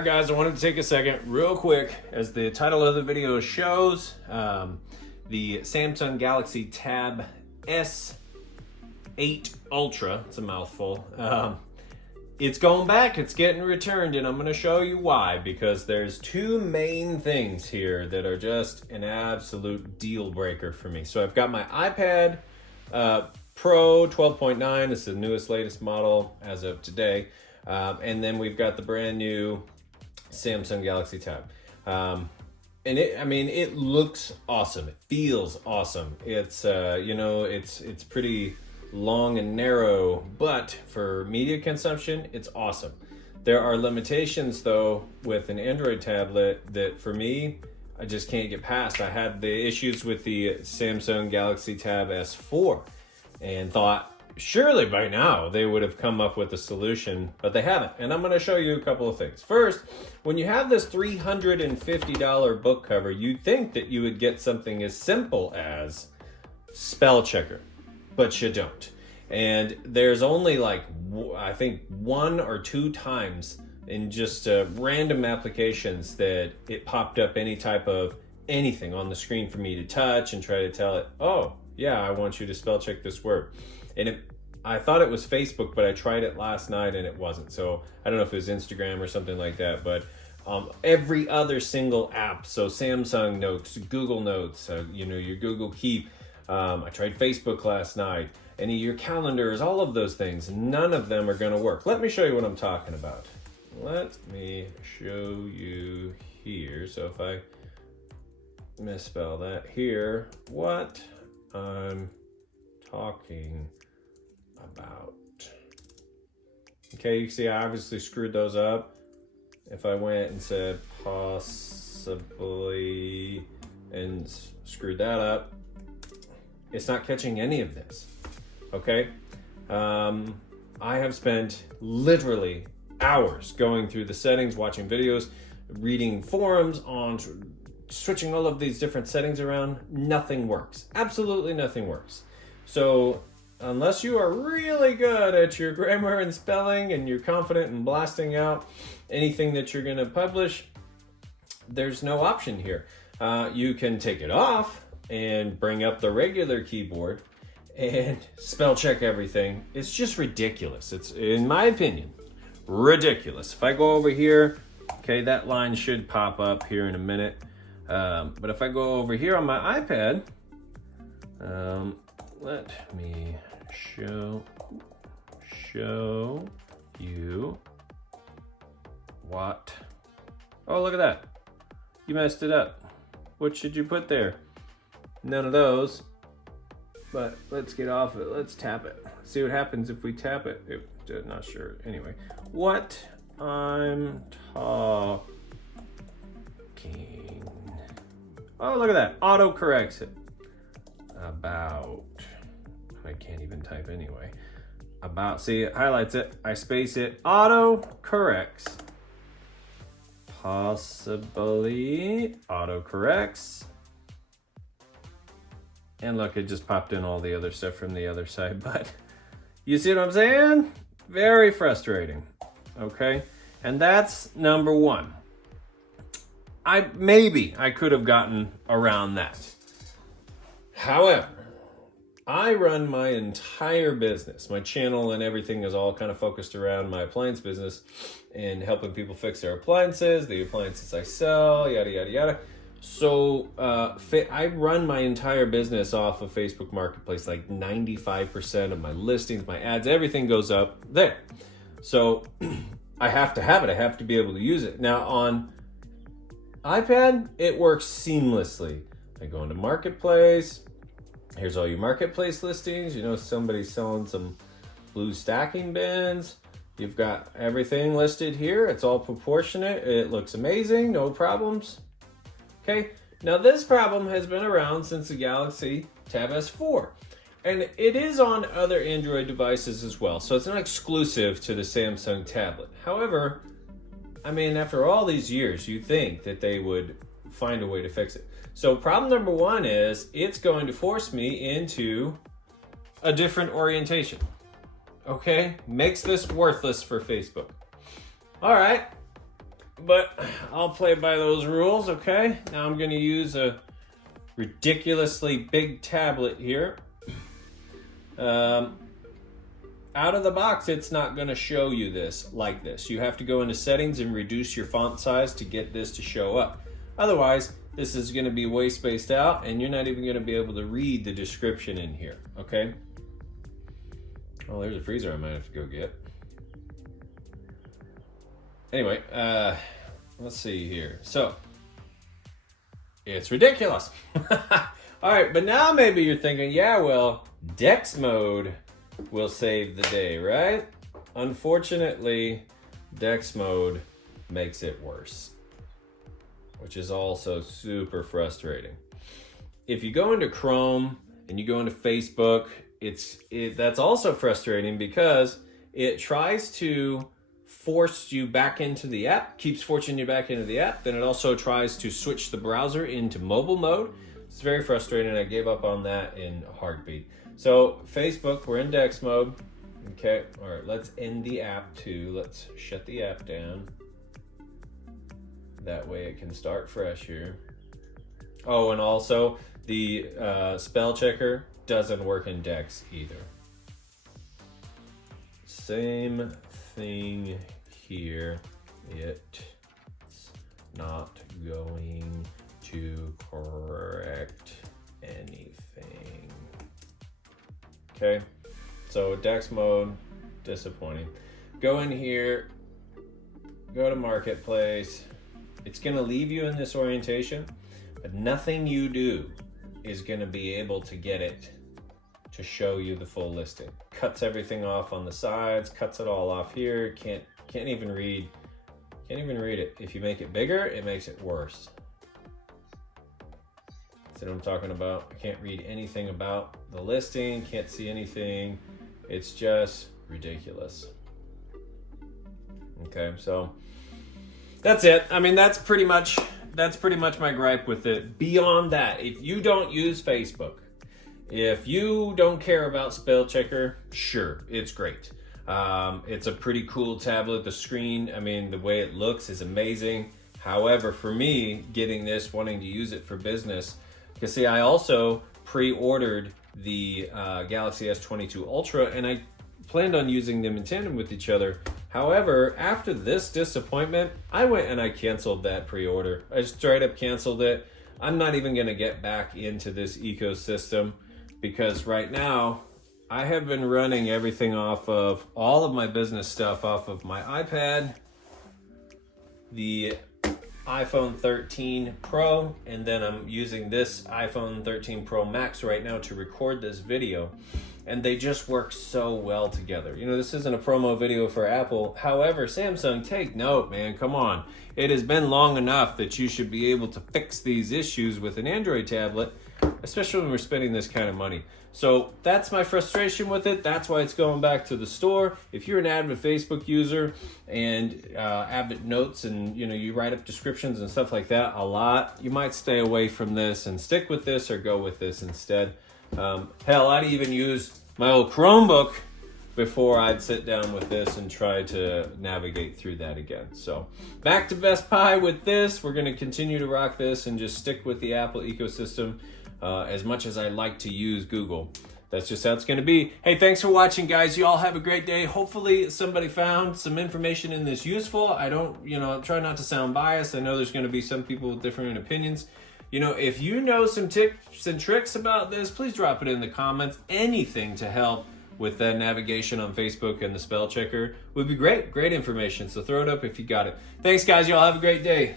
Now guys, I wanted to take a second real quick, as the title of the video shows, the Samsung Galaxy Tab S8 Ultra, it's a mouthful, it's going back, it's getting returned, and I'm going to show you why, because there's two main things here that are just an absolute deal breaker for me. So I've got my iPad Pro 12.9, this is the newest, latest model as of today, and then we've got the brand new Samsung Galaxy Tab. And it looks awesome. It feels awesome. It's, it's pretty long and narrow, but for media consumption, it's awesome. There are limitations though with an Android tablet that for me, I just can't get past. I had the issues with the Samsung Galaxy Tab S4 and thought, surely by now they would have come up with a solution, but they haven't. And I'm going to show you a couple of things. First, when you have this $350 book cover, you'd think that you would get something as simple as spell checker, but you don't. And there's only like, I think 1 or 2 times in just random applications that it popped up any type of anything on the screen for me to touch and try to tell it, oh yeah, I want you to spell check this word. And I thought it was Facebook, but I tried it last night and it wasn't. So I don't know if it was Instagram or something like that, but every other single app, so Samsung Notes, Google Notes, your Google Keep, I tried Facebook last night, any of your calendars, all of those things, none of them are gonna work. Let me show you what I'm talking about. Let me show you here. So if I misspell that here, what I'm talking about. Okay, you see I obviously screwed those up. If I went and said possibly and screwed that up, it's not catching any of this. Okay, I have spent literally hours going through the settings, watching videos, reading forums on switching all of these different settings around. Nothing works. Absolutely nothing works. So unless you are really good at your grammar and spelling and you're confident in blasting out anything that you're going to publish, there's no option here. You can take it off and bring up the regular keyboard and spell check everything. It's just ridiculous. It's, in my opinion, ridiculous. If I go over here, okay, that line should pop up here in a minute. But if I go over here on my iPad, let me show you what. Oh, look at that. You messed it up. What should you put there? None of those. But let's get off it. Let's tap it. See what happens if we tap it. Not sure. Anyway, what I'm talking. Oh, look at that. Auto corrects it. About. I can't even type anyway. About, see, it highlights it. I space it. Auto corrects. Possibly. Auto corrects. And look, it just popped in all the other stuff from the other side. But you see what I'm saying? Very frustrating. Okay. And that's number one. Maybe I could have gotten around that. However, I run my entire business. My channel and everything is all kind of focused around my appliance business and helping people fix their appliances, the appliances I sell, yada, yada, yada. So I run my entire business off of Facebook Marketplace. Like 95% of my listings, my ads, everything goes up there. So I have to have it. I have to be able to use it. Now on iPad, it works seamlessly. I go into Marketplace. Here's all your Marketplace listings. You know, somebody's selling some blue stacking bins. You've got everything listed here. It's all proportionate. It looks amazing. No problems. Okay. Now this problem has been around since the Galaxy Tab S4. And it is on other Android devices as well. So it's not exclusive to the Samsung tablet. However, I mean, after all these years, you'd think that they would find a way to fix it. So problem number one is it's going to force me into a different orientation. Okay? Makes this worthless for Facebook. All right. but I'll play by those rules, okay? Now I'm gonna use a ridiculously big tablet here. Out of the box, it's not gonna show you this like this. You have to go into settings and reduce your font size to get this to show up. Otherwise, this is gonna be way spaced out and you're not even gonna be able to read the description in here, okay? Oh, there's a freezer I might have to go get. Anyway, let's see here. So, it's ridiculous. All right, but now maybe you're thinking, yeah, well, Dex mode will save the day, right? Unfortunately, Dex mode makes it worse, which is also super frustrating. If you go into Chrome and you go into Facebook, that's also frustrating because it tries to force you back into the app, keeps forcing you back into the app. Then it also tries to switch the browser into mobile mode. It's very frustrating. I gave up on that in a heartbeat. So Facebook, we're in Dex mode. Okay, all right, let's end the app too. Let's shut the app down. That way it can start fresh here. Oh, and also the spell checker doesn't work in Dex either. Same thing here. It's not going to correct anything. Okay, so Dex mode, disappointing. Go in here, go to Marketplace. It's gonna leave you in this orientation, but nothing you do is gonna be able to get it to show you the full listing. Cuts everything off on the sides, cuts it all off here. Can't even read it. If you make it bigger, it makes it worse. See what I'm talking about? I can't read anything about the listing, can't see anything. It's just ridiculous. Okay, so that's it. I mean, that's pretty much my gripe with it. Beyond that, if you don't use Facebook, if you don't care about spell checker, sure, it's great. It's a pretty cool tablet. The screen, I mean, the way it looks is amazing. However, for me, getting this, wanting to use it for business, because see, I also pre-ordered the Galaxy S22 Ultra, and I planned on using them in tandem with each other. However, after this disappointment, I went and I canceled that pre-order. I straight up canceled it. I'm not even gonna get back into this ecosystem because right now, I have been running everything off of all of my business stuff off of my iPad, the iPhone 13 Pro, and then I'm using this iPhone 13 Pro Max right now to record this video. And they just work so well together. You know, this isn't a promo video for Apple. However, Samsung, take note, man, come on. It has been long enough that you should be able to fix these issues with an Android tablet, especially when we're spending this kind of money. So that's my frustration with it. That's why it's going back to the store. If you're an avid Facebook user and avid notes and you write up descriptions and stuff like that a lot, you might stay away from this and stick with this or go with this instead. Hell, I'd even use my old Chromebook before I'd sit down with this and try to navigate through that again. So back to Best Buy with this. We're going to continue to rock this and just stick with the Apple ecosystem as much as I like to use Google. That's just how it's going to be. Hey, thanks for watching, guys. You all have a great day. Hopefully somebody found some information in this useful. I try not to sound biased. I know there's going to be some people with different opinions. If you know some tips and tricks about this, please drop it in the comments. Anything to help with that navigation on Facebook and the spell checker would be great. Great information. So throw it up if you got it. Thanks, guys. Y'all have a great day.